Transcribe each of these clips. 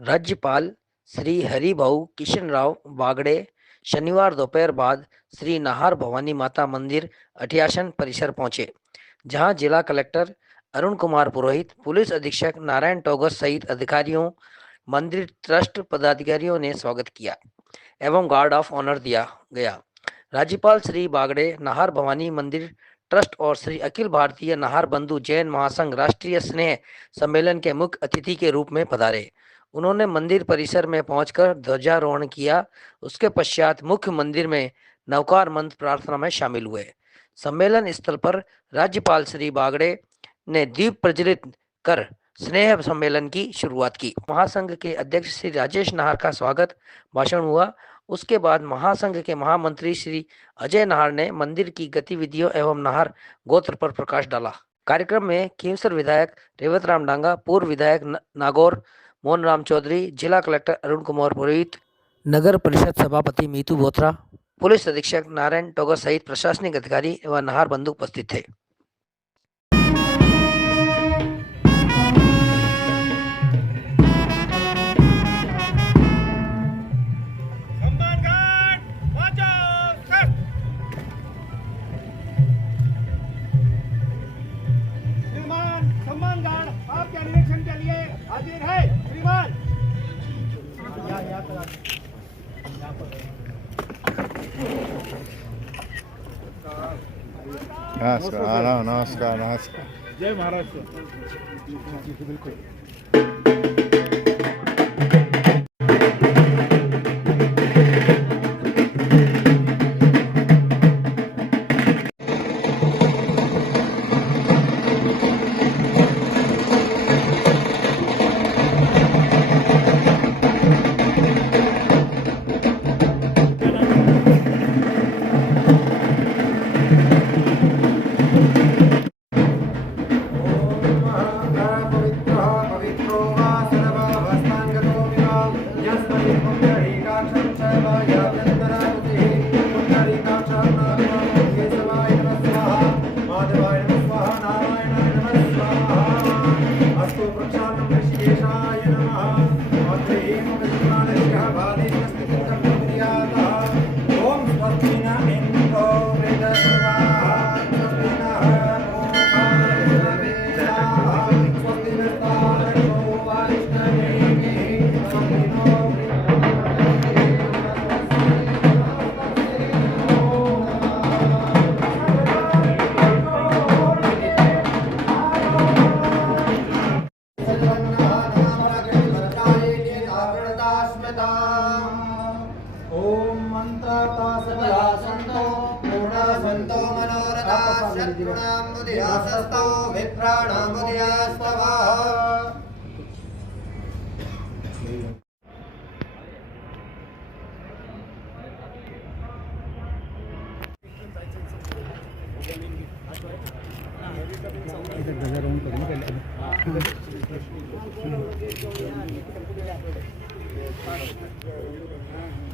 राज्यपाल श्री हरिभाऊ किशनराव बागड़े शनिवार दोपहर बाद श्री नाहर भवानी माता मंदिर अठियाशन परिसर पहुंचे, जहां जिला कलेक्टर अरुण कुमार पुरोहित, पुलिस अधीक्षक नारायण टोगस सहित अधिकारियों, मंदिर ट्रस्ट पदाधिकारियों ने स्वागत किया एवं गार्ड ऑफ ऑनर दिया गया। राज्यपाल श्री बागड़े नाहर भवानी मंदिर ट्रस्ट और श्री अखिल भारतीय नाहर बंधु जैन महासंघ राष्ट्रीय स्नेह सम्मेलन के मुख्य अतिथि के रूप में पधारे। उन्होंने मंदिर परिसर में पहुंचकर ध्वजारोहण किया। उसके पश्चात मुख्य मंदिर में नवकार मंत्र प्रार्थना में शामिल हुए। सम्मेलन स्थल पर राज्यपाल श्री बागड़े ने दीप प्रज्वलित कर स्नेह सम्मेलन की शुरुआत की। महासंघ के अध्यक्ष श्री राजेश नाहर का स्वागत भाषण हुआ। उसके बाद महासंघ के महामंत्री श्री अजय नाहर ने मंदिर की गतिविधियों एवं नाहर गोत्र पर प्रकाश डाला। कार्यक्रम में खींवसर विधायक रेवत राम डांगा, पूर्व विधायक नागौर मोहन राम चौधरी, जिला कलेक्टर अरुण कुमार पुरोहित, नगर परिषद सभापति मीतू बोत्रा, पुलिस अधीक्षक नारायण टोगर सहित प्रशासनिक अधिकारी एवं नाहर बंधु उपस्थित थे। नमस्कार नमस्कार नमस्कार। जय महाराष्ट्र। बिल्कुल।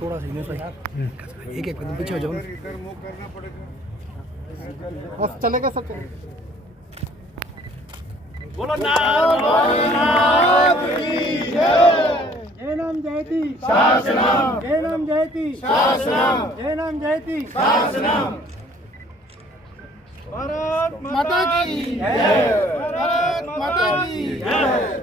थोड़ा सा एक एक कदम पीछे हो जाओ। इधर मुंह करना पड़ेगा। बस चलेगा सब चलेगा। बोलो नाथ की जय। जय नाम जयती शासनम। जय नाम जयती शासनम। जय नाम जयती शासनम। भारत माता की जय। भारत माता की जय।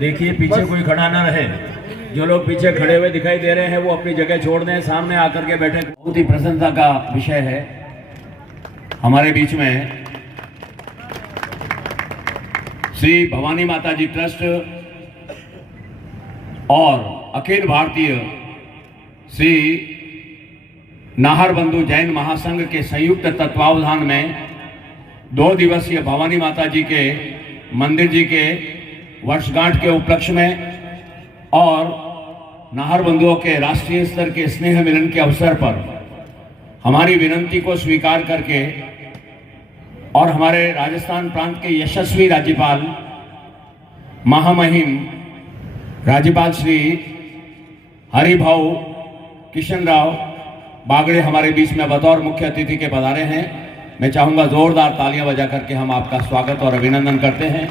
देखिए पीछे कोई खड़ा ना रहे। जो लोग पीछे खड़े हुए दिखाई दे रहे हैं वो अपनी जगह छोड़ दें, सामने आकर के बैठे। बहुत ही प्रसन्नता का विषय है हमारे बीच में श्री भवानी माता जी ट्रस्ट और अखिल भारतीय श्री नाहर बंधु जैन महासंघ के संयुक्त तत्वावधान में 2 दिवसीय भवानी माता जी के मंदिर जी के वर्षगांठ के उपलक्ष्य में और नाहर बंधुओं के राष्ट्रीय स्तर के स्नेह मिलन के अवसर पर हमारी विनंती को स्वीकार करके और हमारे राजस्थान प्रांत के यशस्वी राज्यपाल महामहिम राज्यपाल श्री हरिभाऊ किशन राव बागड़े हमारे बीच में बतौर मुख्य अतिथि के पधारे हैं। मैं चाहूंगा जोरदार तालियां बजा करके हम आपका स्वागत और अभिनंदन करते हैं।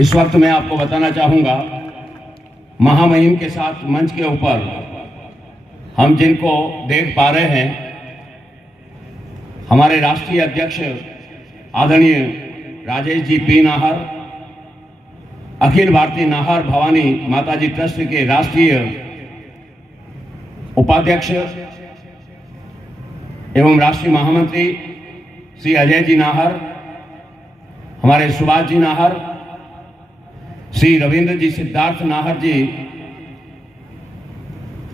इस वक्त मैं आपको बताना चाहूंगा, महामहिम के साथ मंच के ऊपर हम जिनको देख पा रहे हैं, हमारे राष्ट्रीय अध्यक्ष आदरणीय राजेश जी पी नाहर, अखिल भारतीय नाहर भवानी माताजी ट्रस्ट के राष्ट्रीय उपाध्यक्ष एवं राष्ट्रीय महामंत्री श्री अजय जी नाहर, हमारे सुभाष जी नाहर, श्री रविंद्र जी सिद्धार्थ नाहर जी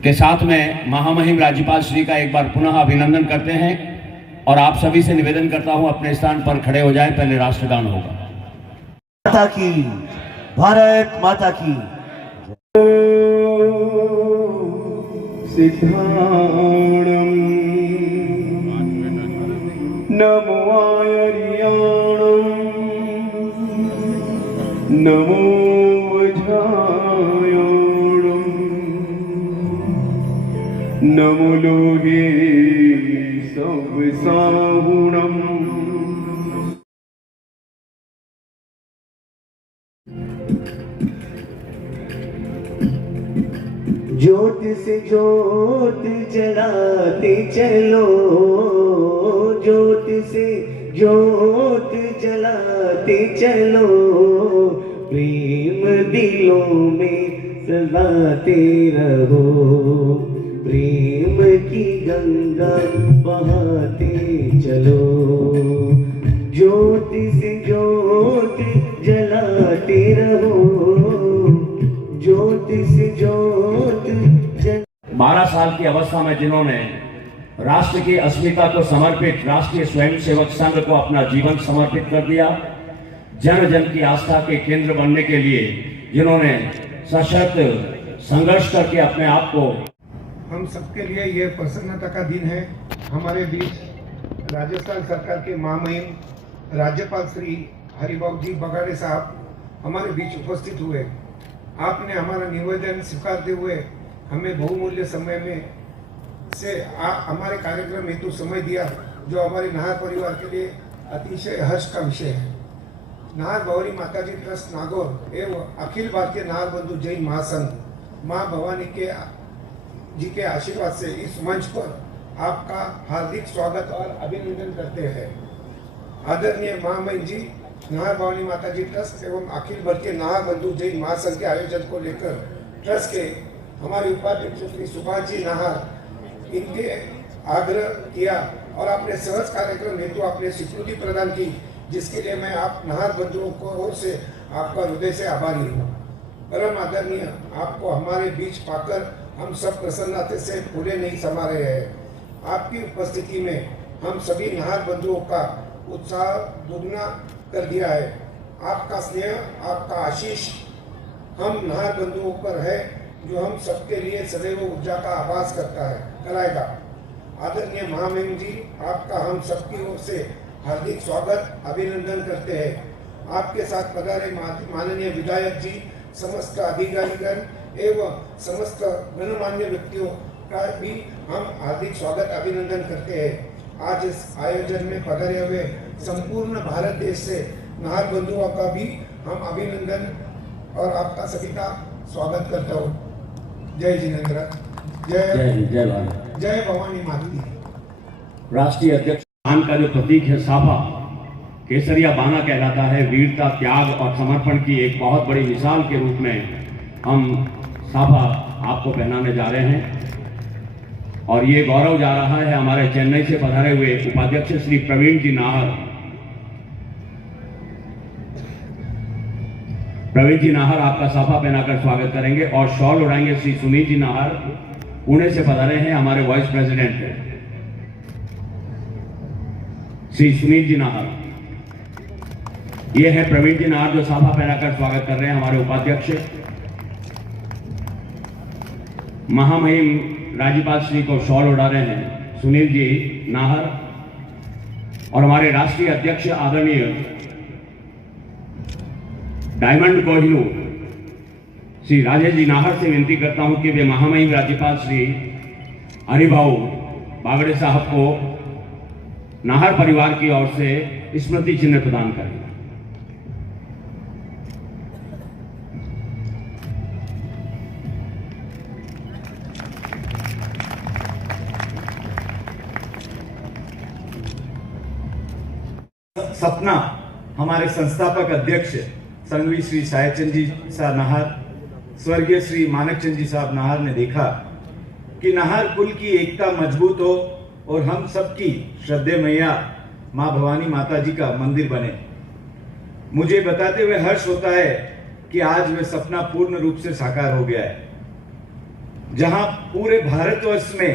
के साथ में महामहिम राज्यपाल श्री का एक बार पुनः अभिनंदन करते हैं और आप सभी से निवेदन करता हूं अपने स्थान पर खड़े हो जाएं। पहले राष्ट्रगान होगा। माता की, भारत माता की। सिद्धाणं नमो आयर्याणं नमो वज्रायाणं नमो लोहे संवसाहुणम्। ज्योत से ज्योत जलाते चलो, ज्योत से ज्योत जलाते चलो, प्रेम दिलों में सजाते रहो, प्रेम की गंगा बहाते चलो। ज्योत से ज्योत जलाते रहो, ज्योत से ज्योत 12 साल की अवस्था में जिन्होंने राष्ट्र की अस्मिता को समर्पित राष्ट्रीय स्वयंसेवक संघ को अपना जीवन समर्पित कर दिया, जन जन की आस्था के केंद्र बनने के लिए जिन्होंने सशक्त संघर्ष करके अपने आप को, हम सबके लिए ये प्रसन्नता का दिन है। हमारे बीच राजस्थान सरकार के महामहिम राज्यपाल श्री हरिभाऊ जी बगाड़े साहब हमारे बीच उपस्थित हुए। आपने हमारा निवेदन स्वीकारते हुए हमें बहुमूल्य समय में से हमारे कार्यक्रम हेतु समय दिया, जो हमारे नाहर परिवार के लिए अतिशय हर्ष का विषय है। नाहर भवानी माताजी ट्रस्ट नागौर एवं अखिल भारतीय नाहर बंधु जैन महासंघ माँ भवानी के जी के आशीर्वाद से इस मंच पर आपका हार्दिक स्वागत और अभिनंदन करते हैं। आदरणीय महामहिम जी, नाहर भवानी माताजी ट्रस्ट एवं अखिल भारतीय नाहर बंधु जैन महासंघ के आयोजन को लेकर ट्रस्ट के हमारे उपाध्यक्ष श्री सुभाष जी नाहर इनके आग्रह किया और आपने सहज कार्यक्रम हेतु आपने स्वीकृति प्रदान की, जिसके लिए मैं आप नाहर बंधुओं को ओर से आपका हृदय से आभारी हूँ। परम आदरणीय, आपको हमारे बीच पाकर हम सब प्रसन्नता से पूरे नहीं समा रहे हैं। आपकी उपस्थिति में हम सभी नाहर बंधुओं का उत्साह दुगना कर दिया है। आपका स्नेह, आपका आशीष हम नाहर बंधुओं पर है, जो हम सबके लिए सदैव ऊर्जा का आभास कराएगा। आदरणीय महामहिम जी, आपका हम सबकी ओर से हार्दिक स्वागत अभिनंदन करते हैं। आपके साथ पधारे माननीय विधायक जी, समस्त अधिकारीगण एवं समस्त गणमान्य व्यक्तियों का भी हम हार्दिक स्वागत अभिनंदन करते हैं। आज इस आयोजन में पधारे हुए संपूर्ण भारत देश से नाहर बंधुओं का भी हम अभिनंदन और आपका सभी का स्वागत करता हूँ। जय जिनेन्द्र, जय भारत, जय भवानी माता। राष्ट्रीय अध्यक्ष मान का जो प्रतीक है साफा, केसरिया बाना कहलाता है। वीरता, त्याग और समर्पण की एक बहुत बड़ी मिसाल के रूप में हम साफा आपको पहनाने जा रहे हैं और ये गौरव जा रहा है हमारे चेन्नई से पधारे हुए उपाध्यक्ष श्री प्रवीण जी नाहर। प्रवीण जी नाहर आपका साफा पहनाकर स्वागत करेंगे और शॉल उड़ाएंगे श्री सुनील जी नाहर, पुणे से पधारे हैं, हमारे वाइस प्रेसिडेंट हैं श्री सुनील जी नाहर। ये है प्रवीण जी नाहर जो साफा पहनाकर स्वागत कर रहे हैं, हमारे उपाध्यक्ष। महामहिम राज्यपाल श्री को शॉल उड़ा रहे हैं सुनील जी नाहर और हमारे राष्ट्रीय अध्यक्ष आदरणीय डायमंड कोहिनूर श्री राजेश जी नाहर से विनती करता हूं कि वे महामहिम राज्यपाल श्री हरिभाऊ बागड़े साहब को नाहर परिवार की ओर से स्मृति चिन्ह प्रदान करें। सपना हमारे संस्थापक अध्यक्ष संघवी श्री साहेबचंद जी साहब नाहर, स्वर्गीय श्री मानकचंद जी साहब नाहर ने देखा कि नाहर कुल की एकता मजबूत हो और हम सबकी श्रद्धेय मैया माँ भवानी माता जी का मंदिर बने। मुझे बताते हुए हर्ष होता है कि आज वह सपना पूर्ण रूप से साकार हो गया है। जहां पूरे भारतवर्ष में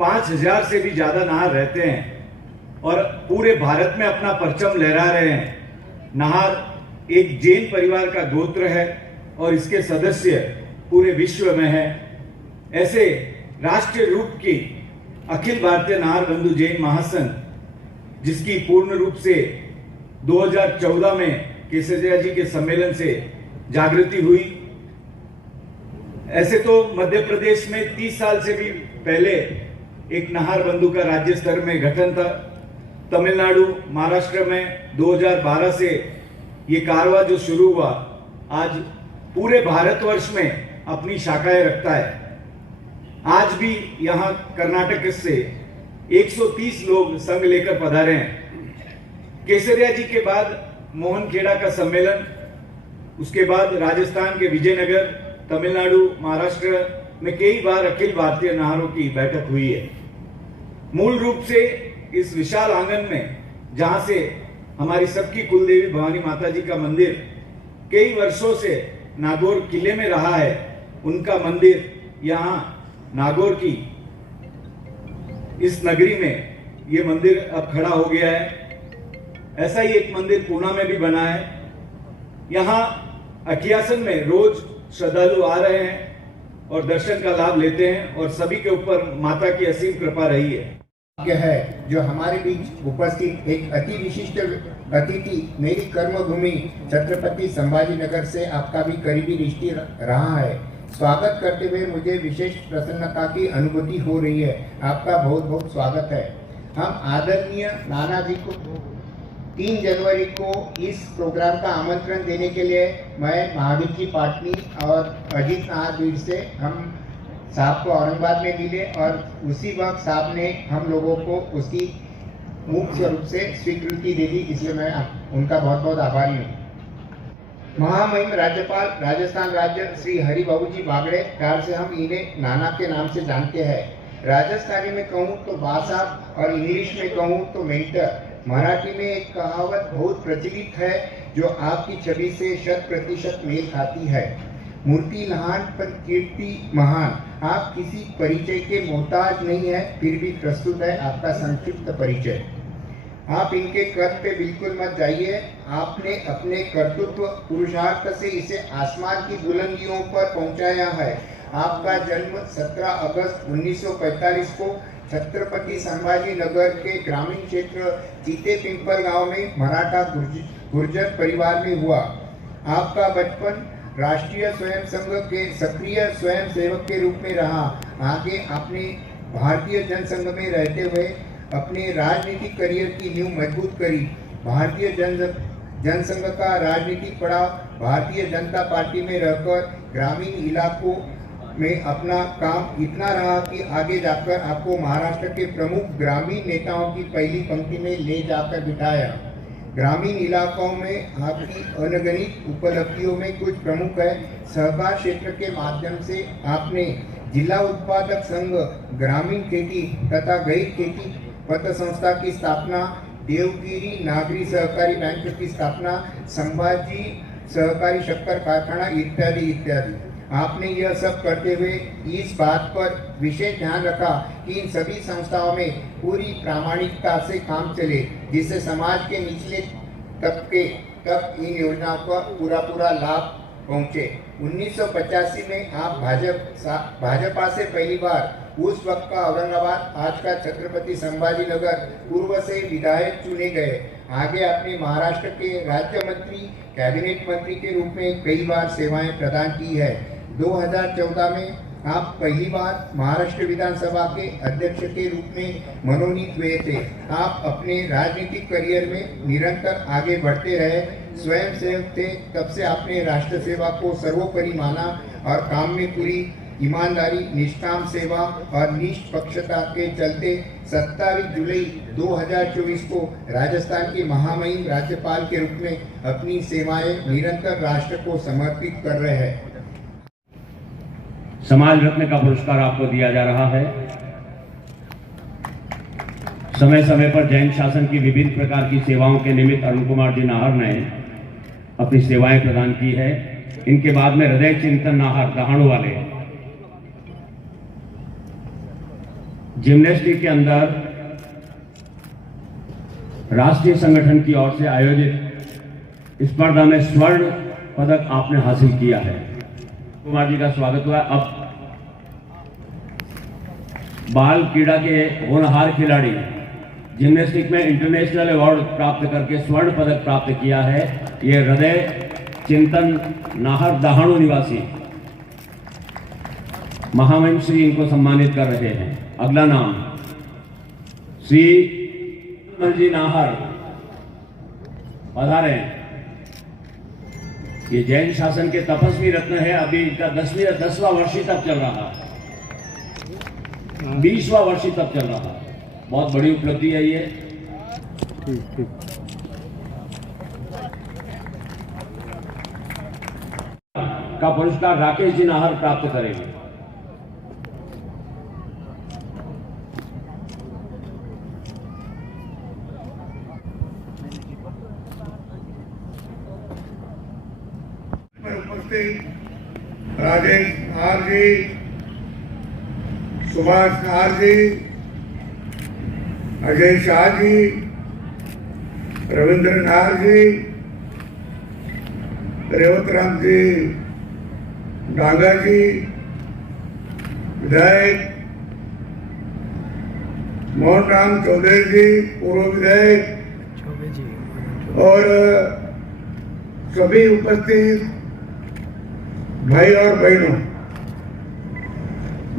5000 से भी ज्यादा नाहर रहते हैं और पूरे भारत में अपना परचम लहरा रहे हैं। नाहर एक जैन परिवार का गोत्र है और इसके सदस्य पूरे विश्व में है। ऐसे राष्ट्रीय रूप की अखिल भारतीय नाहर बंधु जैन महासंघ, जिसकी पूर्ण रूप से 2014 में केसरिया जी के सम्मेलन से जागृति हुई। ऐसे तो मध्य प्रदेश में 30 साल से भी पहले एक नाहर बंधु का राज्य स्तर में गठन था। तमिलनाडु, महाराष्ट्र में 2012 से ये कारवा जो शुरू हुआ, आज पूरे भारतवर्ष में अपनी शाखाएं रखता है। आज भी यहाँ कर्नाटक से 130 लोग संघ लेकर पधारे हैं। केसरिया जी के बाद मोहनखेड़ा का सम्मेलन, उसके बाद राजस्थान के विजयनगर, तमिलनाडु, महाराष्ट्र में कई बार अखिल भारतीय नाहरों की बैठक हुई है। मूल रूप से इस विशाल आंगन में, जहां से हमारी सबकी कुलदेवी भवानी माता जी का मंदिर कई वर्षों से नागौर किले में रहा है, उनका मंदिर यहाँ नागौर की इस नगरी में ये मंदिर अब खड़ा हो गया है। ऐसा ही एक मंदिर पूना में भी बना है। यहाँ अठियासन में रोज श्रद्धालु आ रहे हैं और दर्शन का लाभ लेते हैं और सभी के ऊपर माता की असीम कृपा रही है। है जो हमारे बीच उपस्थित एक अति विशिष्ट अतिथि मेरी कर्मभूमि छत्रपति संभाजी नगर से आपका भी करीबी रिश्ते रहा है। स्वागत करते हुए मुझे विशेष प्रसन्नता की अनुभूति हो रही है। आपका बहुत बहुत स्वागत है। हम आदरणीय नाना जी को 3 जनवरी को इस प्रोग्राम का आमंत्रण देने के लिए मैं महावीर जी पाटनी और अजीत नाहर भीड़ से हम साहब को औरंगाबाद में मिले और उसी वक्त साहब ने हम लोगों को उसकी मुख्य रूप से स्वीकृति दे दी, इसलिए मैं उनका बहुत बहुत आभारी हूँ। महामहिम राज्यपाल राजस्थान राज्य श्री हरिभाऊ जी बागड़े, प्यार से हम इन्हें नाना के नाम से जानते हैं। राजस्थानी में कहूँ तो बा साहब और इंग्लिश में कहूँ तो मेंटर। मराठी में एक कहावत बहुत प्रचलित है जो आपकी छवि से 100% मेल खाती है। मूर्ति लहान पर कीर्ति महान। आप किसी परिचय के मोहताज नहीं है, फिर भी प्रस्तुत है आपका संक्षिप्त परिचय। आप इनके कद पे बिल्कुल मत जाइए। आपने अपने कर्तृत्व पुरुषार्थ से इसे आसमान की बुलंदियों पर पहुंचाया है। आपका जन्म 17 अगस्त 1945 को छत्रपति संभाजी नगर के ग्रामीण क्षेत्र चीते पिंपल गांव में मराठा गुर्जर परिवार में हुआ। आपका बचपन राष्ट्रीय स्वयं संघ के सक्रिय स्वयं सेवक के रूप में रहा। आगे आपने भारतीय जनसंघ में रहते हुए अपने राजनीतिक करियर की नींव मजबूत करी। भारतीय जनसंघ का राजनीतिक पड़ाव भारतीय जनता पार्टी में रहकर ग्रामीण इलाकों में अपना काम इतना रहा कि आगे जाकर आपको महाराष्ट्र के प्रमुख ग्रामीण नेताओं की पहली पंक्ति में ले जाकर बिठाया। ग्रामीण इलाकों में आपकी अनगणित उपलब्धियों में कुछ प्रमुख है। सहकार क्षेत्र के माध्यम से आपने जिला उत्पादक संघ, ग्रामीण खेती तथा गैर खेती पत संस्था की स्थापना, देवगिरी नागरी सहकारी बैंक की स्थापना, सहकारी शक्कर कारखाना इत्यादि इत्यादि। आपने यह सब करते हुए इस बात पर विशेष ध्यान रखा कि इन सभी संस्थाओं में पूरी प्रामाणिकता से काम चले, जिससे समाज के निचले तबके तक इन योजनाओं का पूरा लाभ पहुंचे। 1985 में आप भाजपा से पहली बार उस वक्त का औरंगाबाद, आज का छत्रपति संभाजीनगर पूर्व से विधायक चुने गए। आगे आपने महाराष्ट्र के राज्य मंत्री, कैबिनेट मंत्री के रूप में कई बार सेवाएं प्रदान की है। 2014 में आप पहली बार महाराष्ट्र विधानसभा के अध्यक्ष के रूप में मनोनीत हुए थे। आप अपने राजनीतिक करियर में निरंतर आगे बढ़ते रहे, स्वयं सेवक थे, तब से आपने राष्ट्र सेवा को सर्वोपरि माना और काम में पूरी ईमानदारी, निष्काम सेवा और निष्पक्षता के चलते 27 जुलाई 2024 को राजस्थान के महामहिम राज्यपाल के रूप में अपनी सेवाएं निरंतर राष्ट्र को समर्पित कर रहे हैं। समाज रत्न का पुरस्कार आपको दिया जा रहा है। समय समय पर जैन शासन की विभिन्न प्रकार की सेवाओं के निमित्त अरुण कुमार जी नाहर ने अपनी सेवाएं प्रदान की है। इनके बाद में हृदय चिंतन नाहर दहाड़ू वाले जिम्नास्टिक के अंदर राष्ट्रीय संगठन की ओर से आयोजित स्पर्धा में स्वर्ण पदक आपने हासिल किया है। कुमार जी का स्वागत हुआ। अब बाल क्रीड़ा के होनहार खिलाड़ी जिम्नास्टिक में इंटरनेशनल अवार्ड प्राप्त करके स्वर्ण पदक प्राप्त किया है, ये हृदय चिंतन नाहर दहाड़ू निवासी महामहिम श्री इनको सम्मानित कर रहे हैं। अगला नाम श्री जी नाहर पधारे। ये जैन शासन के तपस्वी रत्न है। अभी इनका 10वां वर्षी तक चल रहा है, 20वां वर्षी तक चल रहा है। बहुत बड़ी उपलब्धि है ये। का पुरस्कार राकेश जी नाहर प्राप्त करेंगे। राजेश नाहर जी, सुभाष नाहर जी, अजय शाह जी, रविंद्र नाहर जी, रेवतराम जी डांगा जी, विधायक मोहन राम चौधरी जी, पूर्व विधायक, और सभी उपस्थित भाई और बहनों,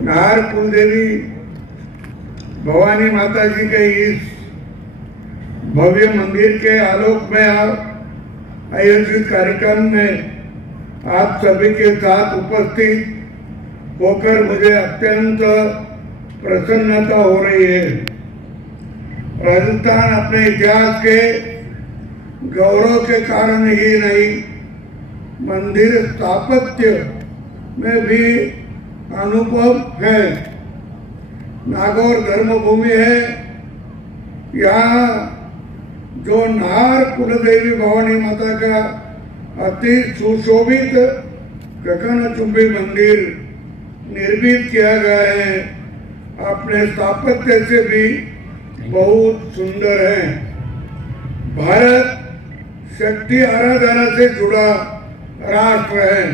नाहर कुलदेवी भवानी माता जी के इस भव्य मंदिर के आलोक में आयोजित कार्यक्रम में आप सभी के साथ उपस्थित होकर मुझे अत्यंत प्रसन्नता हो रही है। राजस्थान अपने इतिहास के गौरव के कारण ही नहीं, मंदिर स्थापत्य में भी अनुभव है। नागौर धर्मभूमि है। यहाँ जो नाहर कुलदेवी भवानी माता का अति सुशोभित गगनचुंबी मंदिर निर्मित किया गया है, अपने स्थापत्य से भी बहुत सुंदर है। भारत शक्ति आराधना से जुड़ा राष्ट्र है।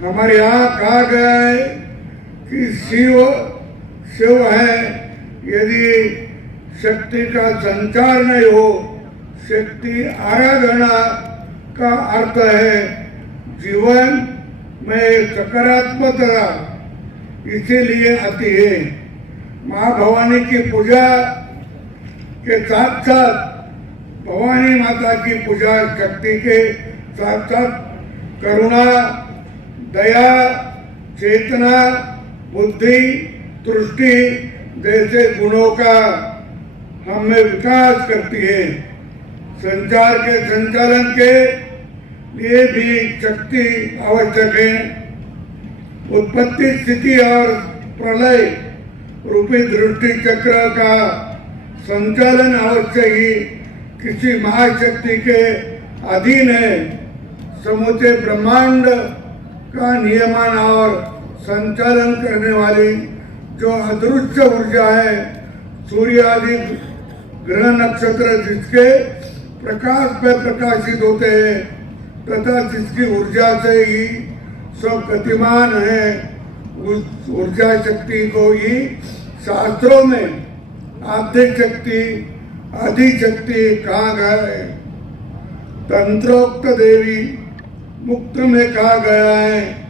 हमारे यहाँ कहा गया है कि शिव है, यदि शक्ति का संचार नहीं हो, शक्ति आराधना का अर्थ है जीवन में सकारात्मकता, इसीलिए आती है। माँ भवानी की पूजा के साथ साथ भवानी माता की पूजा शक्ति के साथ साथ करुणा, दया, चेतना, बुद्धि, तुष्टि जैसे गुणों का हमें विकास करती है। संचार के संचालन के लिए भी शक्ति आवश्यक है। उत्पत्ति, स्थिति और प्रलय रूपी दृष्टि चक्र का संचालन अवश्य ही किसी महाशक्ति के अधीन है। समूचे ब्रह्मांड का नियमन और संचालन करने वाली जो अदृश्य ऊर्जा है, सूर्य आदि ग्रह नक्षत्र जिसके प्रकाश पर प्रकाशित होते हैं तथा जिसकी ऊर्जा से ही सब गतिमान है, उस ऊर्जा शक्ति को ही शास्त्रों में आदि शक्ति कहा गया है। तंत्रोक्त देवी मुक्त में कहा गया है,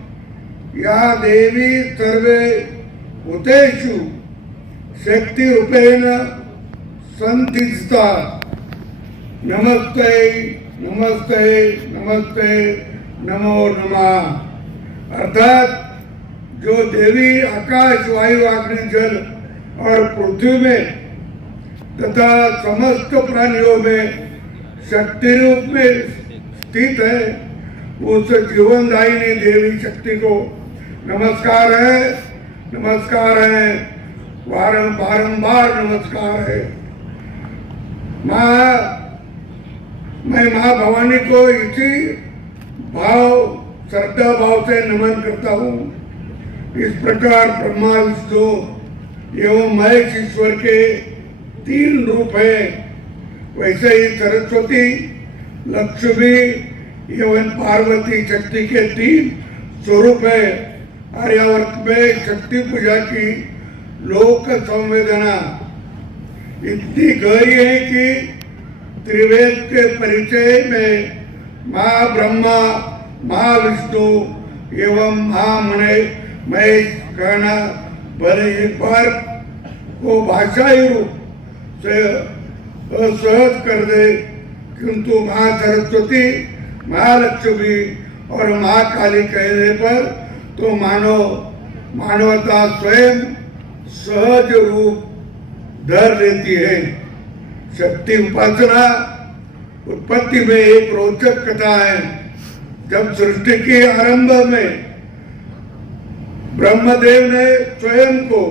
या देवी सर्वे भूतेषु शक्ति रूपेण संतिष्ठा। नमस्ते नमस्ते नमस्ते नमो नमः। अर्थात जो देवी आकाश वायु अग्नि जल और पृथ्वी में तथा समस्त प्राणियों में शक्ति रूप में स्थित है, उस जीवनदायिनी देवी शक्ति को नमस्कार है, नमस्कार है, बारंबार नमस्कार है। मैं माँ भवानी को इसी श्रद्धा भाव से नमन करता हूँ। इस प्रकार ब्रह्मा विष्णु एवं महेश ईश्वर के 3 रूप है, वैसे ही सरस्वती लक्ष्मी एवं पार्वती शक्ति के 3 स्वरूप है। आर्यावर्त में शक्ति पूजा की लोक संवेदना इतनी गहरी है कि त्रिवेद के परिचय में माँ ब्रह्मा, माँ विष्णु एवं माँ महेश कहना भले एक बार को भाषाई रूप से असहज कर दे, किंतु माँ सरस्वती, माँ लक्ष्मी और माँ काली कहने पर तो मानवता स्वयं सहज रूप धर लेती है। शक्ति उपासना उत्पत्ति में एक रोचक कथा है। जब सृष्टि के आरंभ में ब्रह्मदेव ने स्वयं को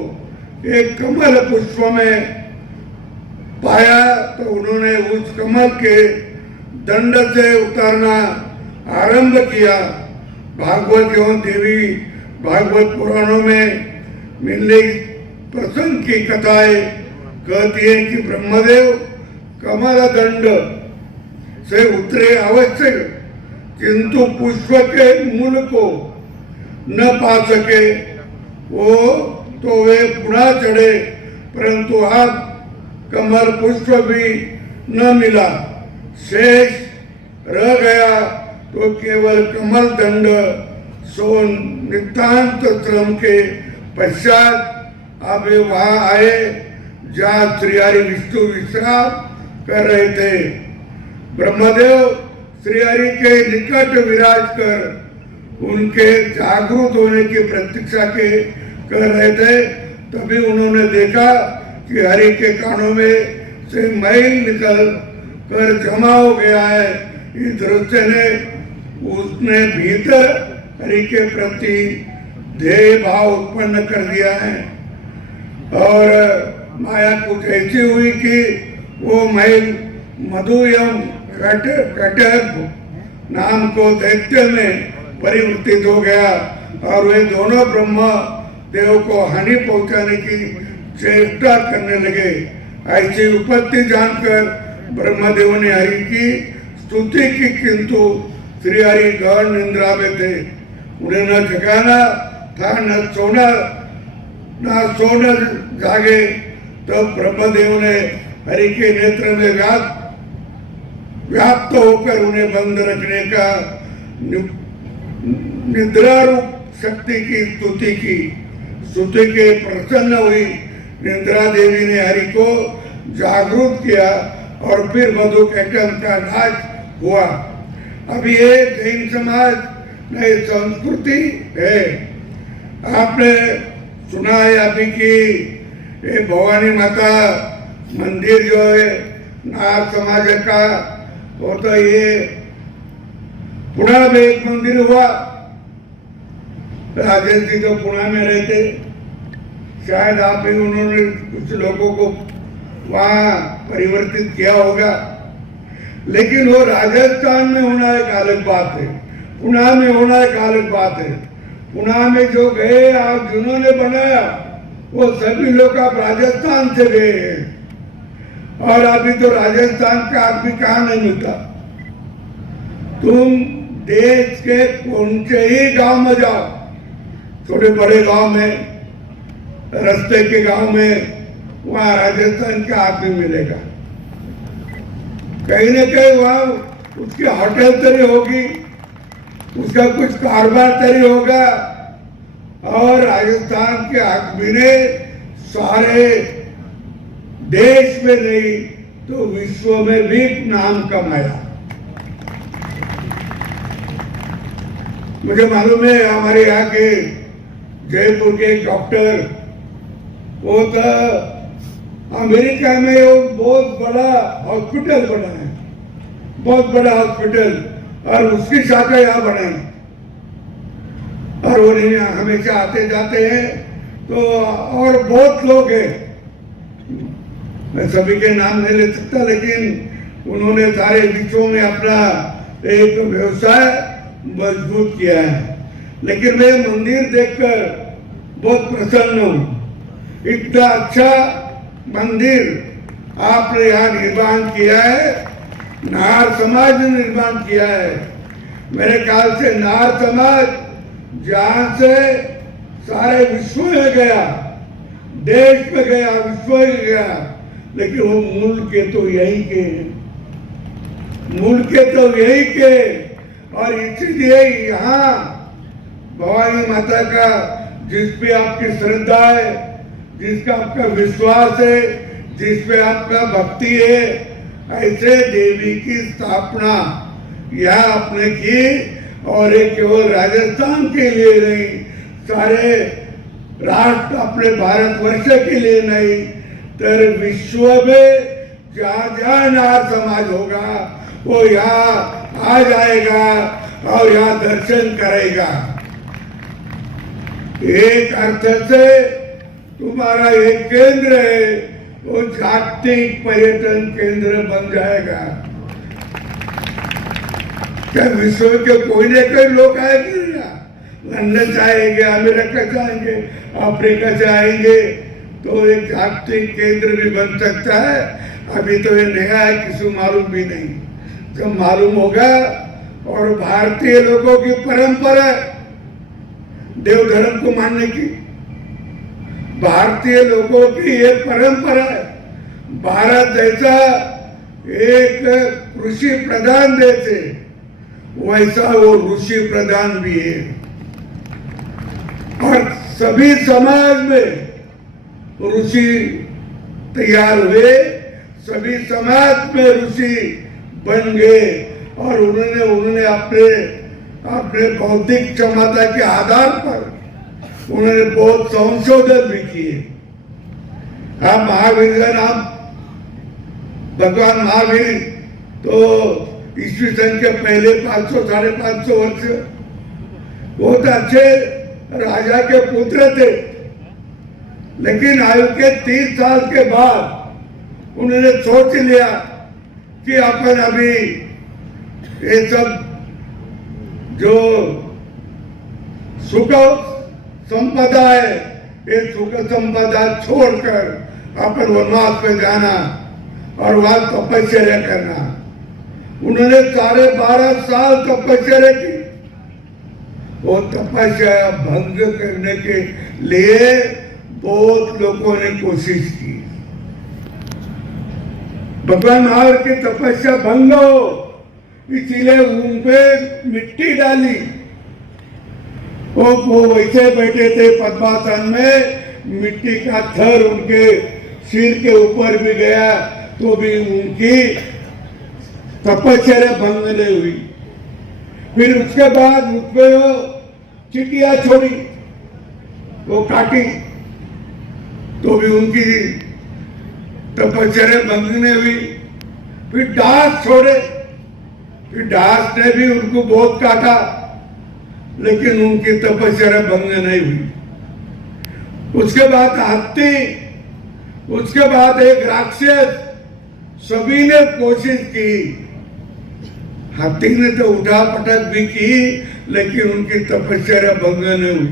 एक कमल पुष्प में पाया तो उन्होंने उस कमल के दंड से उतारना आरंभ किया। भागवत एवं देवी भागवत पुराणों में मिलने प्रसंग की कथाएं कहती है कि ब्रह्मदेव कमल दंड से उतरे अवश्य, किंतु पुष्प के मूल को न पा सके, वो तो वे पुनः चढ़े, परंतु अब कमल पुष्प भी न मिला, शेष रह गया तो केवल कमल दंड। सो नितांत श्रम के पश्चात अब वहां आए जहाँ श्री हरि विष्णु विश्राम कर रहे थे। ब्रह्मदेव श्री हरि के निकट विराज कर उनके जागरूक होने की प्रतीक्षा कर रहे थे। तभी उन्होंने देखा कि हरि के कानों में से मैल निकल कर जमा हो गया है। इस दृश्य ने उसने भीतर हरि के प्रति ध्येय भाव उत्पन्न कर दिया है और माया कुछ ऐसी हुई कि वो मैल मधु एवं कटक नाम को दैत्य में परिवर्तित हो गया और वे दोनों ब्रह्म देव को हानि पहुंचाने की चेष्टा करने लगे। ऐसी उपत्ति जानकर ब्रह्मदेव ने हरि की स्तुति की, किंतु श्री हरि गहन निंद्रा में थे। उन्हें न जगाना था न सोना जागे। तब ब्रह्मदेव ने हरि के नेत्र में व्याप्त होकर उन्हें बंद रखने का निद्रा रूप शक्ति की स्तुति की। स्तुति के प्रसन्न हुई निद्रा देवी ने हरि को जागरूक किया और फिर मधु कैटम का नाश हुआ। अब ये जैन समाज नई संस्कृति है। आपने सुना है अभी कि ये भवानी माता मंदिर जो है नाथ समाज का, वो तो ये पुणे में एक मंदिर हुआ। राजेश जी तो पुणे में रहते, शायद आप ही उन्होंने कुछ लोगों को वहाँ परिवर्तित किया होगा, लेकिन वो राजस्थान में होना एक अलग बात है। पुणे में होना एक अलग बात है। पुणे में जो गए आप जिन्होंने बनाया वो सभी लोग आप राजस्थान से गए हैं और अभी तो राजस्थान का आदमी कहाँ नहीं मिलता। तुम देश के कौन से ही गांव में जाओ, छोटे बड़े गांव में, रास्ते के गांव में, वहां राजस्थान का आदमी मिलेगा। कहीं न कहीं वहां उसकी होटल तरी होगी, उसका कुछ कारोबार तरी होगा और राजस्थान के आदमी ने सारे देश में नहीं तो विश्व में भी नाम कमाया। मुझे मालूम है हमारे यहाँ के जयपुर के एक डॉक्टर, वो था अमेरिका में वो बहुत बड़ा हॉस्पिटल बना है, बहुत बड़ा हॉस्पिटल, और उसकी शाखा यहाँ बना है और वो यहाँ हमेशा आते जाते हैं। तो और बहुत लोग हैं, मैं सभी के नाम नहीं ले सकता, लेकिन उन्होंने सारे विश्व में अपना एक व्यवसाय मजबूत किया है। लेकिन मैं मंदिर देखकर बहुत प्रसन्न हूँ। इतना अच्छा मंदिर आपने यहाँ निर्माण किया है, नार समाज ने निर्माण किया है। मेरे ख्याल से नार समाज जहाँ से सारे विश्व में गया, देश में गया, विश्व में गया, लेकिन वो मूल के तो यही के, मूल के तो यही के। और इसलिए यहाँ भवानी माता का जिस पे आपकी श्रद्धा है, जिसका आपका विश्वास है, जिस पे आपका भक्ति है, ऐसे देवी की स्थापना यह आपने की। और ये केवल राजस्थान के लिए नहीं, सारे राष्ट्र अपने भारतवर्ष के लिए नहीं, तर विश्व में जहाँ जहाँ नार समाज होगा वो यहाँ आ जाएगा और यहाँ दर्शन करेगा। एक अर्थ से तुम्हारा एक केंद्र है, वो जागतिक पर्यटन केंद्र बन जाएगा। क्या विश्व के कोई न कोई लोग आएंगे ना, लंदन से आएंगे, अमेरिका से आएंगे, अफ्रीका से आएंगे, तो एक जागतिक केंद्र भी बन सकता है। अभी तो ये नया है, किसी को मालूम भी नहीं, जब मालूम होगा। और भारतीय लोगों की परंपरा देव धर्म को मानने की, भारतीय लोगों की ये परंपरा है। भारत जैसा एक कृषि प्रधान देश है, वैसा वो ऋषि प्रधान भी है। और सभी समाज में ऋषि तैयार हुए, सभी समाज में ऋषि बन गए और उन्होंने अपने बौद्धिक क्षमता के आधार पर उन्होंने बहुत संशोधन भी किए। आप महावीर का नाम, भगवान महावीर तो ईस्वी सन के पहले 500-550 वर्ष बहुत अच्छे राजा के पुत्र थे, लेकिन आयु के 30 साल के बाद उन्होंने सोच लिया कि अपन अभी ये सब जो सुख संपदा है, ये सुख संपदा छोड़कर अपन वनवास में जाना और वहां तपस्या करना। उन्होंने 12.5 साल तपस्या की। वो तपस्या भंग करने के लिए बहुत लोगों ने कोशिश की। भगवान महावीर की तपस्या भंग हो, इसीलिए उन पे मिट्टी डाली। वो वैसे बैठे थे पद्मासन में, मिट्टी का थर उनके सिर के ऊपर भी गया तो भी उनकी तपस्या भंग नहीं हुई। फिर उसके बाद उसपे वो चिटिया छोड़ी, वो काटी तो भी उनकी तपस्या भंग नहीं हुई। फिर डांस छोड़े, फिर डांस ने भी उनको बहुत काटा, लेकिन उनकी तपस्या भंग नहीं हुई। उसके बाद हाथी, उसके बाद एक राक्षस, सभी ने कोशिश की। हाथी ने तो उठा पटक भी की, लेकिन उनकी तपस्या भंग नहीं हुई।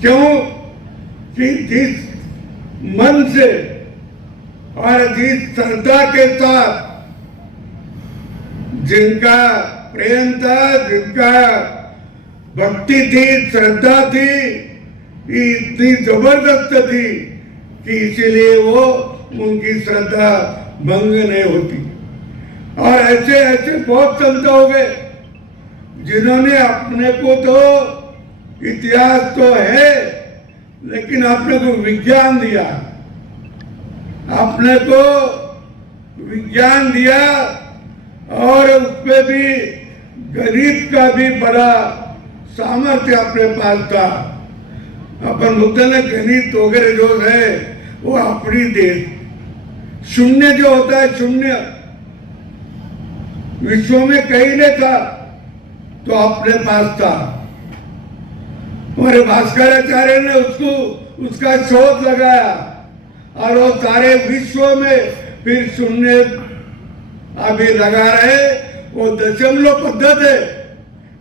क्यों? कि जिस मन से और जिस श्रद्धा के साथ जिनका प्रेम था, जिनका भक्ति थी, श्रद्धा थी, इतनी जबरदस्त थी कि इसीलिए वो उनकी श्रद्धा भंग नहीं होती। और ऐसे ऐसे बहुत संत हो गए जिन्होंने अपने को तो इतिहास तो है, लेकिन अपने को विज्ञान दिया, अपने को विज्ञान दिया, और उसमें भी गणित का भी बड़ा सामर्थ्य अपने पास था। अपन बोलते ना गणित वगैरह जो है वो अपनी देश, शून्य जो होता है, शून्य विश्व में कहीं नहीं था तो अपने पास था। हमारे भास्कराचार्य ने उसका शोध लगाया और वो सारे विश्व में फिर शून्य अभी लगा रहे। वो दशमलव पद्धत है,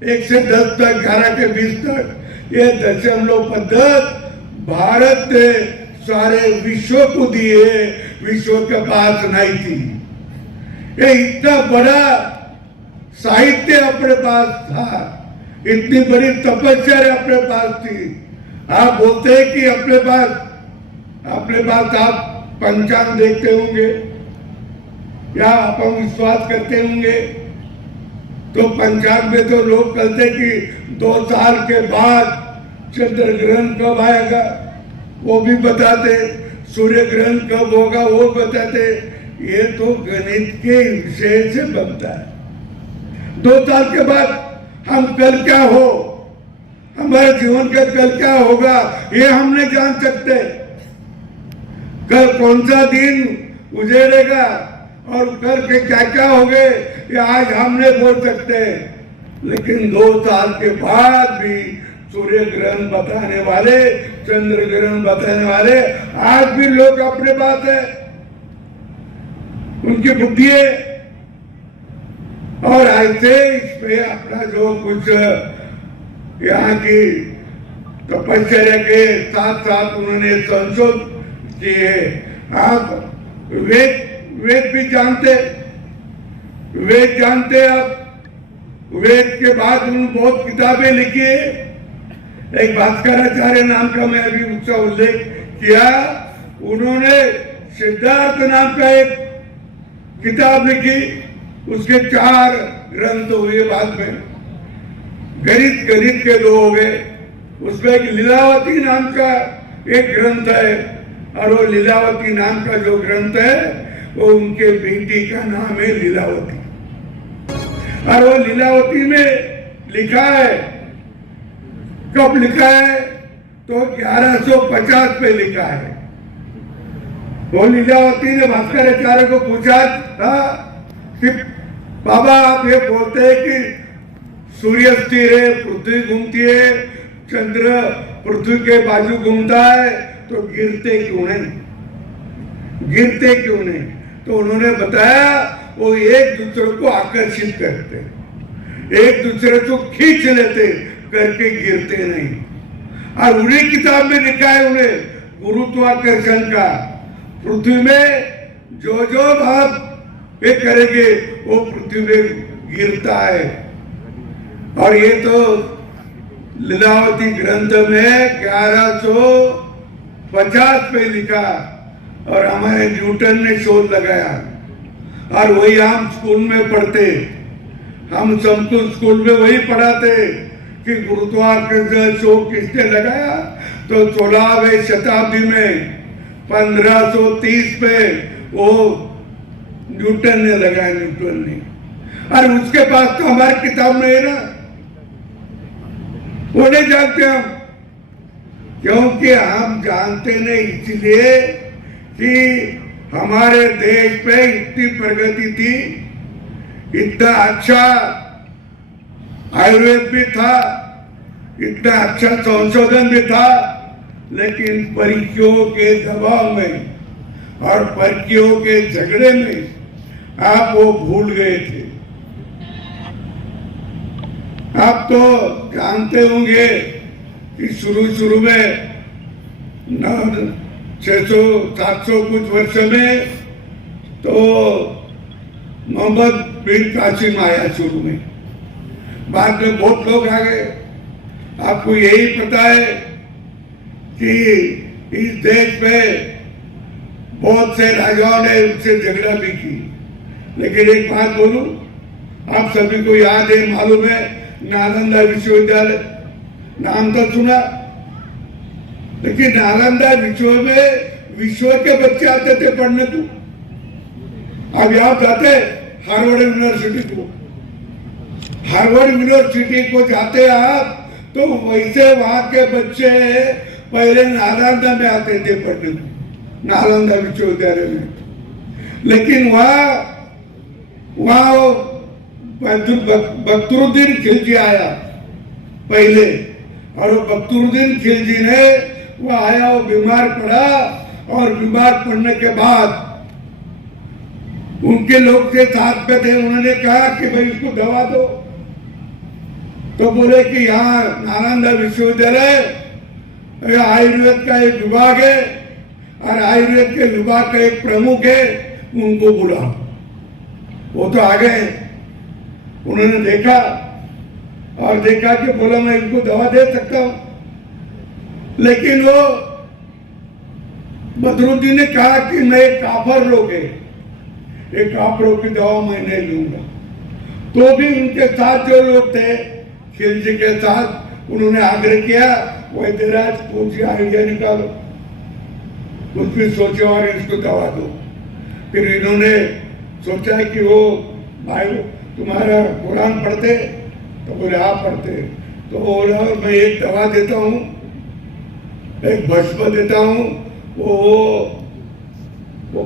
1 से 10 तक, 11 के 20 तक, ये दशमलव पद्धत भारत ने सारे विश्व को दिए, विश्व के पास नहीं थी। ये इतना बड़ा साहित्य अपने पास था, इतनी बड़ी तपस्या अपने पास थी। आप बोलते हैं कि अपने पास आप पंचांग देखते होंगे या आप विश्वास करते होंगे, तो पंचांग में तो लोग कहते कि 2 साल के बाद चंद्र ग्रहण कब आएगा वो भी बताते, सूर्य ग्रहण कब होगा वो बताते। ये तो गणित के विषय से बनता है। 2 साल के बाद हम कल क्या हो, हमारे जीवन का कल क्या होगा, ये हम नहीं जान सकते। कल कौन सा दिन उजेड़ेगा और कल के क्या क्या हो गए ये आज हम नहीं बोल सकते। लेकिन 2 साल के बाद भी सूर्य ग्रहण बताने वाले, चंद्र ग्रहण बताने वाले आज भी लोग अपने पास है, उनकी बुद्धि है। और ऐसे इसमें अपना जो कुछ यहाँ की तपस्या के साथ साथ उन्होंने संशोधन किए। आप वेद भी जानते, वेद जानते। आप वेद के बाद उन्होंने बहुत किताबें लिखी है। एक भास्कराचार्य नाम का मैं अभी उसका उल्लेख किया, उन्होंने सिद्धार्थ नाम का एक किताब लिखी, उसके 4 ग्रंथ हुए बाद में, गणित के 2 हो गए। उसमें एक लीलावती नाम का एक ग्रंथ है, और वो लीलावती नाम का जो ग्रंथ है वो उनके बेटी का नाम है लीलावती। और वो लीलावती में लिखा है, कब लिखा है तो 1150 पे लिखा है। वो लीलावती ने भास्कराचार्य को पूछा था कि बाबा आप ये बोलते हैं कि सूर्य स्थिर है, पृथ्वी घूमती है, चंद्र पृथ्वी के बाजू घूमता है, तो गिरते क्यों नहीं, गिरते क्यों नहीं? तो उन्होंने बताया वो एक दूसरे को आकर्षित करते, एक दूसरे को खींच लेते करके गिरते नहीं। और उन्हीं किताब में लिखा है उन्हें गुरुत्वाकर्षण का, पृथ्वी में जो जो भाव वे करेंगे वो पृथ्वी में गिरता है। और ये तो लीलावती ग्रंथ में 1150 पे लिखा, और हमारे न्यूटन ने शोध लगाया, और वही हम स्कूल में पढ़ते, हम सबको स्कूल में वही पढ़ाते कि गुरुत्वाकर्षण शोध किसने लगाया, तो 16वीं शताब्दी में 1530 में वो न्यूटन ने लगाया, न्यूटन ने। और उसके पास तो हमारी किताब में है ना, वो नहीं जानते हम, क्योंकि हम जानते नहीं इसलिए कि हमारे देश पे इतनी प्रगति थी, इतना अच्छा आयुर्वेद भी था, इतना अच्छा संशोधन भी था, लेकिन परियों के दबाव में और परियों के झगड़े में आप वो भूल गए थे। आप तो जानते होंगे कि शुरू में 600-700 कुछ वर्ष में तो मोहम्मद बिन कासिम आया शुरू में, बाद में बहुत लोग आ गए। आपको यही पता है कि इस देश में बहुत से राजाओं ने उससे झगड़ा भी की, लेकिन एक बात बोलूं, आप सभी को याद है, मालूम है, नालंदा विश्वविद्यालय नाम तो सुना, लेकिन नालंदा विश्व के बच्चे आते थे पढ़ने को। अब आप जाते हार्वर्ड यूनिवर्सिटी को, हार्वर्ड यूनिवर्सिटी को जाते आप तो वैसे वहां के बच्चे पहले नालंदा में आते थे पढ़ने को, नालंदा विश्वविद्यालय में। लेकिन वहां बख्तरुद्दीन खिलजी आया पहले, और वो बख्तरुद्दीन खिलजी ने वो आया, वो बीमार पड़ा, और बीमार पड़ने के बाद उनके लोग के साथ में थे, उन्होंने कहा कि भाई इसको दवा दो। तो बोले कि यहाँ नालंदा विश्वविद्यालय आयुर्वेद का एक विभाग है, और आयुर्वेद के विभाग का एक प्रमुख है, उनको बुलाओ। वो तो आ गए, उन्होंने देखा और देखा कि बोला मैं इनको दवा दे सकता हूं, लेकिन वो बदरुद्दीन ने कहा कि मैं काफर लोग है, एक काफरों की दवा मैं नहीं लूंगा। तो भी उनके साथ जो लोग थे खिलजी के साथ, उन्होंने आग्रह किया, वैद्यराज पूछिए आइडिया निकालो, कुछ भी सोचे और इसको दवा दो। फिर इन्होंने सोचा कि वो भाई तुम्हारा कुरान पढ़ते, तो बोले हाँ पढ़ते। तो बोला मैं एक दवा देता हूँ, एक भस्म देता हूँ, वो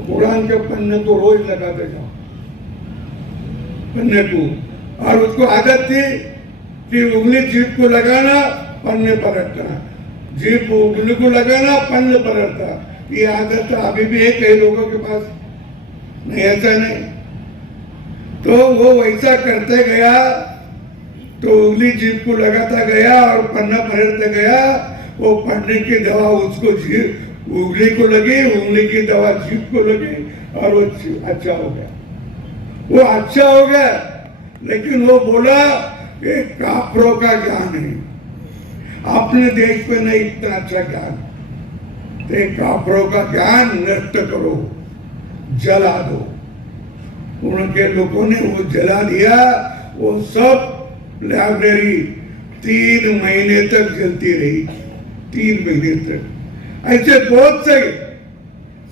कुरान के पन्ने को रोज लगाते जाओ, पन्ने को। और उसको आदत थी कि उंगली जीभ को लगाना, पन्ने पर रखना, जीभ उंगली को लगाना, पन्ने पर रखना। ये आदत अभी भी है कई लोगों के पास, नहीं ऐसा नहीं। तो वो वैसा करते गया, तो उंगली जीभ को लगाता गया और पन्ना पलटते गया। वो पन्ने की दवा उसको जीभ उंगली को लगी, उंगली की दवा जीभ को लगी, और वो अच्छा हो गया, वो अच्छा हो गया। लेकिन वो बोला कि काफरों का ज्ञान है, अपने देश में नहीं इतना अच्छा ज्ञान, तो काफरों का ज्ञान नष्ट करो, जला दो। उनके लोगों ने वो जला दिया। वो सब लाइब्रेरी 3 महीने तक जलती रही, 3 महीने तक। ऐसे बहुत से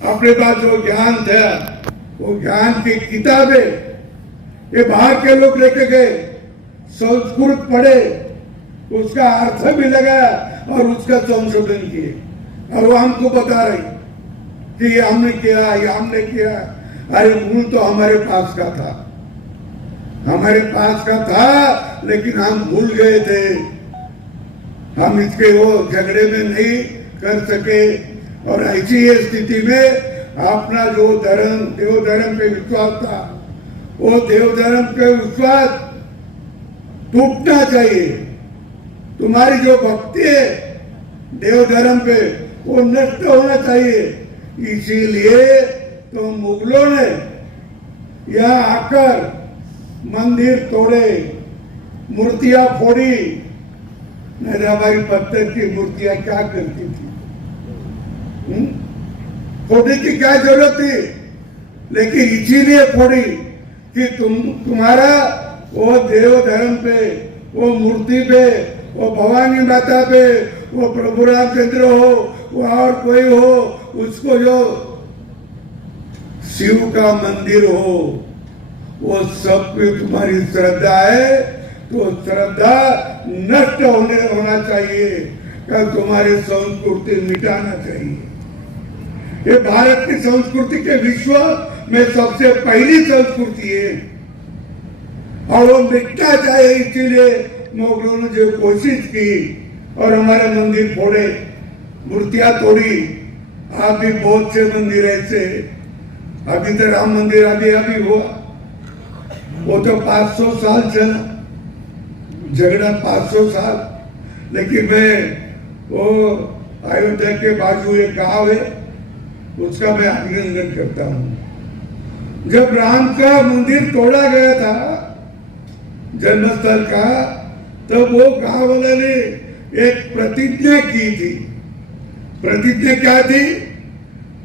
अपने पास जो ज्ञान था, वो ज्ञान की किताबें ये बाहर के लोग लेके गए, संस्कृत पढ़े, उसका अर्थ भी लगाया और उसका संशोधन किए, और वो हमको बता रही कि ये हमने किया, ये हमने किया। अरे मूल तो हमारे पास का था, हमारे पास का था, लेकिन हम भूल गए थे, हम इसके वो झगड़े में नहीं कर सके। और ऐसी स्थिति में अपना जो धर्म, देव धर्म पे विश्वास था, वो देव धर्म पे विश्वास टूटना चाहिए। तुम्हारी जो भक्ति है देव धर्म पे, वो नष्ट होना चाहिए। इसीलिए तो मुगलों ने यहाँ आकर मंदिर तोड़े, मूर्तियां फोड़ी। नैराबाई पत्थर की मूर्तियां क्या करती थी, फोड़ने की क्या जरूरत थी? लेकिन इसीलिए फोड़ी कि तुम्हारा वो देव धर्म पे, वो मूर्ति पे, वो भवानी माता पे, वो प्रभु रामचंद्र हो, वो और कोई हो, उसको जो शिव का मंदिर हो, वो सब पे तुम्हारी श्रद्धा है, तो श्रद्धा नष्ट होना चाहिए, क्या तुम्हारी संस्कृति मिटाना चाहिए। ये भारत की संस्कृति के विश्व में सबसे पहली संस्कृति है, और वो मिटना चाहिए। इसीलिए मुगलों ने जो कोशिश की और हमारे मंदिर फोड़े, मूर्तियां तोड़ी। आज भी बहुत से मंदिर ऐसे, अभी तो राम मंदिर अभी हुआ, वो तो 500 साल चला, झगड़ा 500 साल, लेकिन मैं वो अयोध्या के बाजू एक गांव है उसका मैं अभिनंदन करता हूँ। जब राम का मंदिर तोड़ा गया था जन्मस्थल का, तब वो गांव वाले ने एक प्रतिज्ञा की थी। प्रतिज्ञा क्या थी?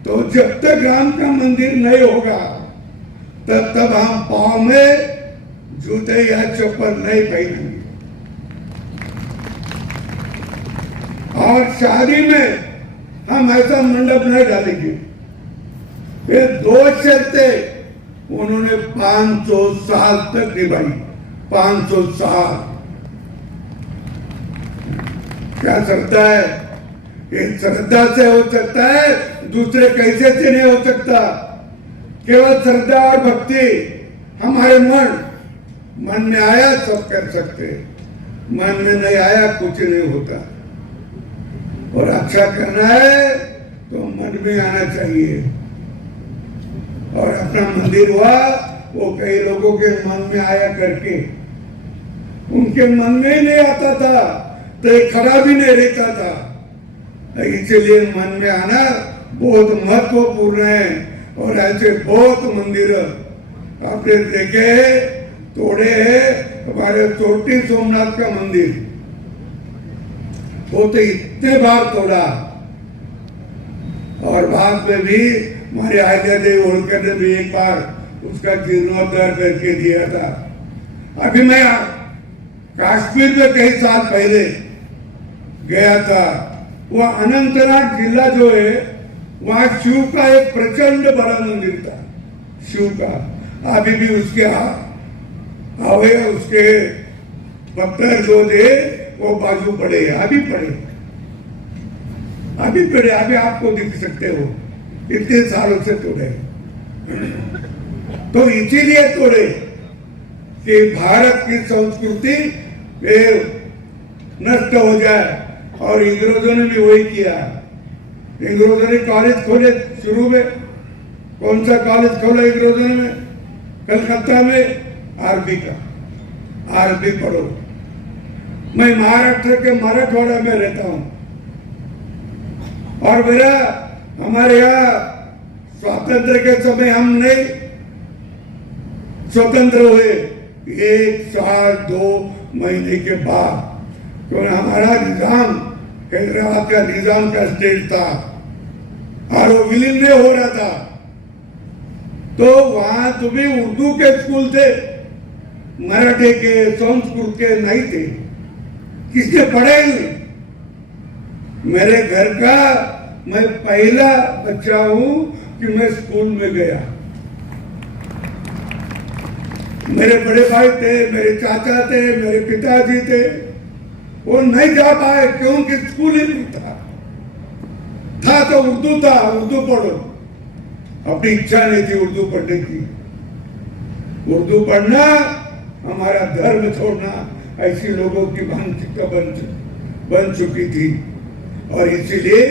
तो जब तक राम का मंदिर नहीं होगा तब तक हम पाँव में जूते या चप्पल नहीं पहनेंगे। और शादी में हम ऐसा मंडप नहीं डालेंगे। ये 2 शर्तें उन्होंने 500 साल तक निभाई। 500 साल क्या श्रद्धा है? ये श्रद्धा से हो सकता है, दूसरे कैसे से नहीं हो सकता। केवल श्रद्धा और भक्ति हमारे मन में आया सब कर सकते, मन में नहीं आया कुछ नहीं होता। और अच्छा करना है तो मन में आना चाहिए। और अपना मंदिर हुआ वो कई लोगों के मन में आया करके, उनके मन में ही नहीं आता था तो ये खराब ही नहीं रहता था। इसलिए मन में आना बहुत महत्वपूर्ण है। और ऐसे बहुत मंदिर आपने देखे हैं, तोड़े हैं। हमारे चोटी सोमनाथ का मंदिर वो तो इतने बार तोड़ा, और बाद में भी हमारे आज्ञा देव होलकर ने भी एक बार उसका जीर्णोद्धार करके दिया था। अभी मैं कश्मीर में कई साल पहले गया था। वो अनंतनाग जिला जो है वहां शिव का एक प्रचंड बड़ा मंदिर था, शिव का। अभी भी उसके आवे उसके पत्थर जो थे वो बाजू पड़े, अभी पड़े, अभी आपको दिख सकते हो। इतने सालों से तोड़े। तो इसीलिए तोड़े कि भारत की संस्कृति नष्ट हो जाए। और अंग्रेजों ने भी वही किया। अंग्रेजों ने कॉलेज खोले शुरू में। कौन सा कॉलेज खोला अंग्रेजों ने? कलकत्ता में आरबी का। आरबी पढ़ो। मैं महाराष्ट्र के मराठवाड़ा में रहता हूं, और मेरा हमारे यहाँ स्वातंत्र के समय हम नहीं स्वतंत्र हुए 1 साल 2 महीने के बाद। क्योंकि हमारा निजाम हैदराबाद का निजाम का स्टेट था और वो विलीन नहीं हो रहा था। तो वहां तो भी उर्दू के स्कूल थे, मराठी के, संस्कृत के नहीं थे। किसने पढ़े? मेरे घर का मैं पहला बच्चा हूं कि मैं स्कूल में गया। मेरे बड़े भाई थे, मेरे चाचा थे, मेरे पिताजी थे, वो नहीं जा पाए क्योंकि स्कूल ही नहीं था तो उर्दू था, उर्दू पढ़ो। अपनी इच्छा नहीं थी उर्दू पढ़ने की। उर्दू पढ़ना हमारा धर्म छोड़ना ऐसी लोगों की मानसिकता बन चुकी थी। और इसीलिए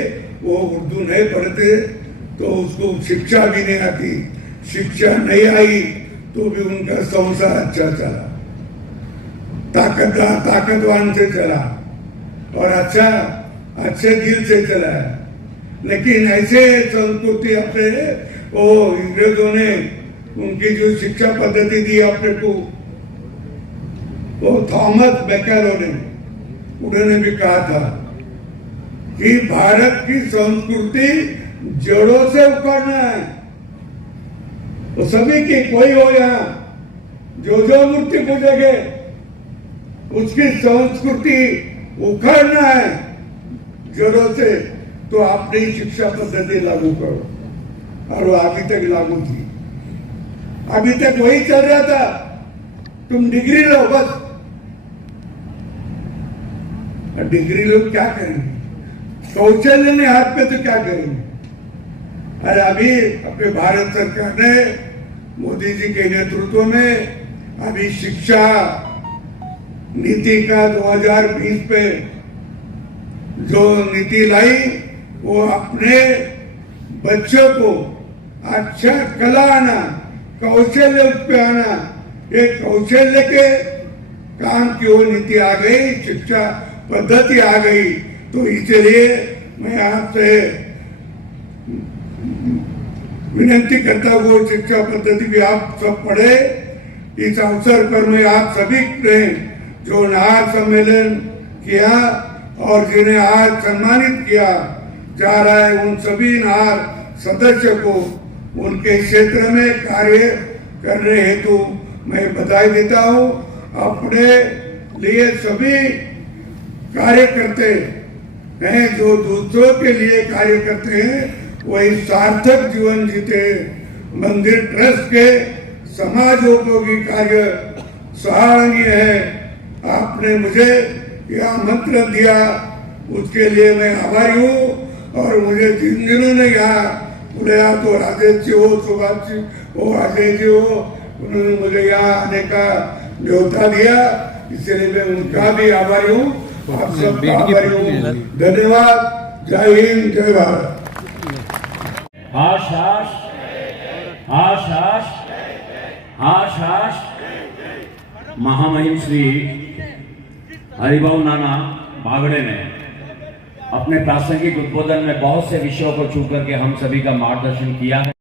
वो उर्दू नहीं पढ़ते तो उसको शिक्षा भी नहीं आती। शिक्षा नहीं आई तो भी उनका संसार अच्छा चला, ताकतवान से चला और अच्छे दिल से चला। लेकिन ऐसे संस्कृति अपने वो अंग्रेजों ने उनकी जो शिक्षा पद्धति दी अपने को, वो थॉमस बेकेरो ने उन्होंने भी कहा था कि भारत की संस्कृति जड़ों से उखाड़ना है। तो सभी की कोई हो यहाँ जो मूर्ति पूजेंगे उसकी संस्कृति उखाड़ना है जड़ों से। तो अपनी शिक्षा पद्धति लागू करो। और वो अभी तक लागू थी, अभी तक वही चल रहा था। तुम डिग्री लो बस। डिग्री लोग क्या करेंगे? कौशल्य ने हाथ पे तो क्या करेंगे? अरे अभी अपने भारत सरकार ने मोदी जी के नेतृत्व में अभी शिक्षा नीति का 2020 पे जो नीति लाई, वो अपने बच्चों को अच्छा कला आना, कौशल्य पे आना, एक कौशल्य के काम की वो नीति आ गई, शिक्षा पद्धति आ गई। तो इसलिए मैं आपसे विनती करता हूँ वो शिक्षा पद्धति भी आप सब पढ़े। इस अवसर पर मैं आप सभी ने जो नाहर सम्मेलन किया और जिन्हें आज सम्मानित किया जा रहा है, उन सभी नाहर सदस्य को उनके क्षेत्र में कार्य करने हेतु मैं बधाई देता हूँ। अपने लिए सभी कार्य करते हैं, जो दूसरों के लिए कार्य करते हैं वही सार्थक जीवन जीते। मंदिर ट्रस्ट के समाजोपयोगी कार्य सराहनीय है। आपने मुझे यह आमंत्रण दिया, उसके लिए मैं आभारी हूँ। और मुझे जिन जिन्होंने यहाँ बुलाया, तो राजेश जी हो, सुभाष जी हो, अजय जी हो, उन्होंने मुझे यहाँ आने का न्योता दिया, इसलिए मैं उनका भी आभारी हूँ। आप सबका आभारी हूँ। धन्यवाद। जय हिंद, जय भारत। हाश हाश हाश हाश हाश हाश। महामहिम श्री हरिभाऊ नाना बागड़े ने अपने प्रासंगिक उद्बोधन में बहुत से विषयों को छू करके हम सभी का मार्गदर्शन किया है।